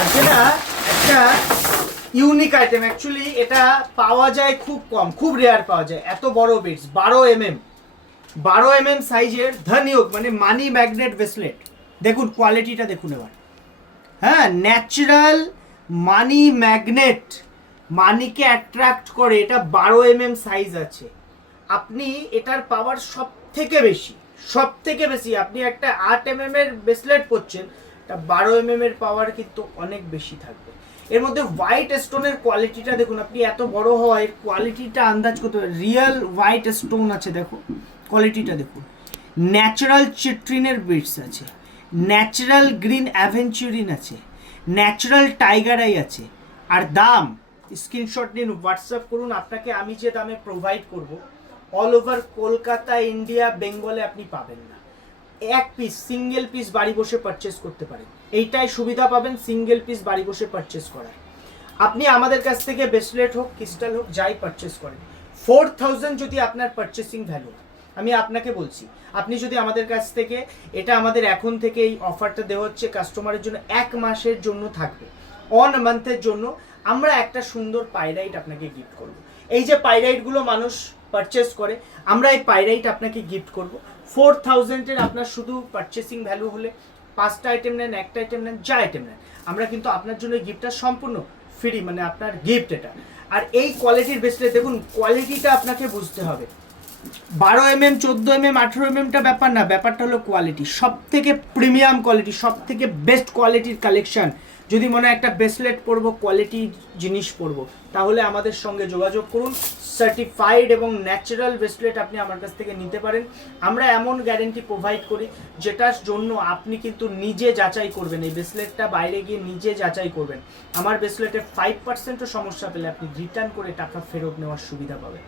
আর যেটা একটা unique item, actually এটা পাওয়া যায় খুব কম, খুব রেয়ার পাওয়া যায়। এত বড় বিটস 12 mm সাইজের ধনিয়োগ মানে মানি ম্যাগনেট ব্রেসলেট। দেখুন কোয়ালিটিটা দেখুন এবার। হ্যাঁ, ন্যাচারাল মানি ম্যাগনেট, মানিকে অ্যাট্রাক্ট করে। এটা 12 mm সাইজ আছে। আপনি এটার পাওয়ার সব থেকে বেশি আপনি একটা 8 mm এর ব্রেসলেট পরছেন, এটা 12 mm এর পাওয়ার কিন্তু অনেক বেশি থাকবে। এর মধ্যে হোয়াইট স্টোনের কোয়ালিটিটা দেখুন, আপনি এত বড় হওয়ার কোয়ালিটিটা আন্দাজ করতে পারেন। রিয়েল হোয়াইট স্টোন আছে, দেখুন কোয়ালিটিটা দেখুন। ন্যাচারাল চিট্রিনের বিটস আছে, ন্যাচারাল গ্রিন অ্যাভেঞ্চুরিন আছে, ন্যাচারাল টাইগার আই আছে। আর দাম স্ক্রিনশট নিন, হোয়াটসঅ্যাপ করুন, আপনাকে আমি যে দামে প্রোভাইড করব অল ওভার কলকাতা, ইন্ডিয়া, বেঙ্গলে আপনি পাবেন না। এক পিস, সিঙ্গেল পিস বাড়ি বসে পারচেস করতে পারেন। এইটাই সুবিধা পাবেন সিঙ্গেল পিস বাড়ি বসে পারচেস করার। আপনি আমাদের কাছ থেকে ব্রেসলেট হোক, ক্রিস্টাল হোক, যাই পারচেস করেন, 4000 যদি আপনার পারচেসিং ভ্যালু, আমি আপনাকে বলছি, আপনি যদি আমাদের কাছ থেকে, এটা আমাদের এখন থেকে এই অফারটা দেওয়া হচ্ছে কাস্টমারের জন্য, 1 মাসের জন্য থাকবে, অন মান্থের জন্য। আমরা একটা সুন্দর পাইরাইট আপনাকে গিফট করব। এই যে পাইরাইটগুলো মানুষ পারচেস করে, আমরা এই পাইরাইট আপনাকে গিফট করব। 4000-এর আপনার শুধু পারচেসিং ভ্যালু হলে 5টা আইটেম নেন, একটা আইটেম নেন, যা আইটেম নেন, আমরা কিন্তু আপনার জন্য গিফটটা সম্পূর্ণ ফ্রি, মানে আপনার গিফট এটা। আর এই কোয়ালিটির ব্রেসলেট দেখুন, কোয়ালিটিটা আপনাকে বুঝতে হবে। 12 mm, 14 mm, 18 mmটা ব্যাপার না, ব্যাপারটা হলো কোয়ালিটি। সব থেকে প্রিমিয়াম কোয়ালিটি, সব থেকে বেস্ট কোয়ালিটির কালেকশন। যদি মনে হয় একটা ব্রেসলেট পরবো, কোয়ালিটির জিনিস পরবো, তাহলে আমাদের সঙ্গে যোগাযোগ করুন। সার্টিফাইড এবং ন্যাচারাল ব্রেসলেট আপনি আমার কাছ থেকে নিতে পারেন। আমরা এমন গ্যারেন্টি প্রোভাইড করি যেটার জন্য আপনি কিন্তু নিজে যাচাই করবেন, এই ব্রেসলেটটা বাইরে গিয়ে নিজে যাচাই করবেন। আমার ব্রেসলেটে 5%ও সমস্যা পেলে আপনি রিটার্ন করে টাকা ফেরত নেওয়ার সুবিধা পাবেন।